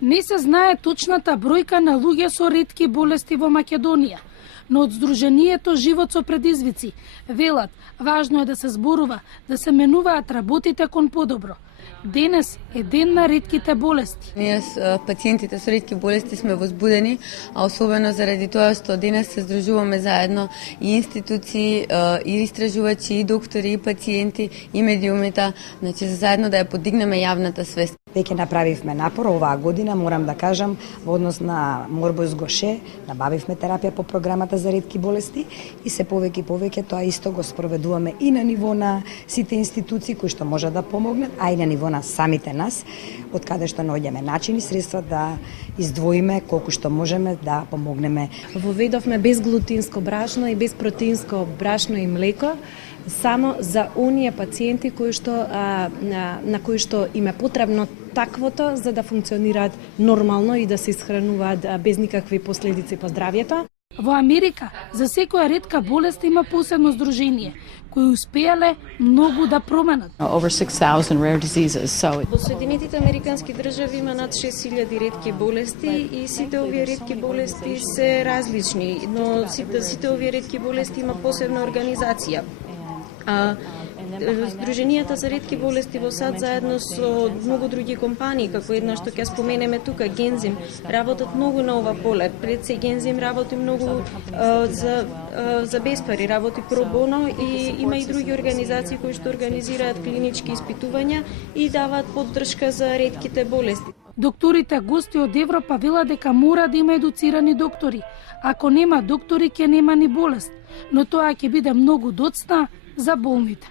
Не се знае точната бројка на луѓе со ретки болести во Македонија, но од Сдруженијето Живот со предизвици велат, важно е да се зборува, да се менуваат работите кон подобро. Денес е ден на ретките болести. Ние пациентите со ретки болести сме возбудени, а особено заради тоа што денес се здружуваме заедно и институции, и истражувачи, и доктори, и пациенти, и медиумите, значи заедно да ја подигнеме јавната свест. Веќе направивме напор оваа година, морам да кажам, во однос на Морбоз Гоше, набавивме терапија по програмата за ретки болести и се повеќе и повеќе тоа исто го спроведуваме и на ниво на сите институции кои што може да помогнат, а и на ниво на самите нас, од каде што наоѓаме начини, средства да издвоиме колку што можеме да помогнеме. Воведовме безглутинско брашно и безпротеинско брашно и млеко, само за оние пациенти кои што на кои што им е потребно таквото за да функционираат нормално и да се исхрануваат без никакви последици по здравјето. Во Америка за секоја ретка болест има посебно здружение кои успеале многу да променат. Over 6,000 rare diseases. So Во Соединетите Американски држави има над 6,000 ретки болести и сите овие ретки болести се различни, но сите овие ретки болести има посебна организација. Сдруженијата за ретки болести во САД заедно со многу други компании, како една што ќе споменеме тука, Гензим, работат многу на ова поле. Пред се Гензим работи многу за беспари, работи про боно и има и други организации кои што организираат клинички испитувања и даваат поддршка за ретките болести. Докторите гости од Европа велат дека мора да има едуцирани доктори. Ако нема доктори, ќе нема ни болест, но тоа ќе биде многу доцна за болните.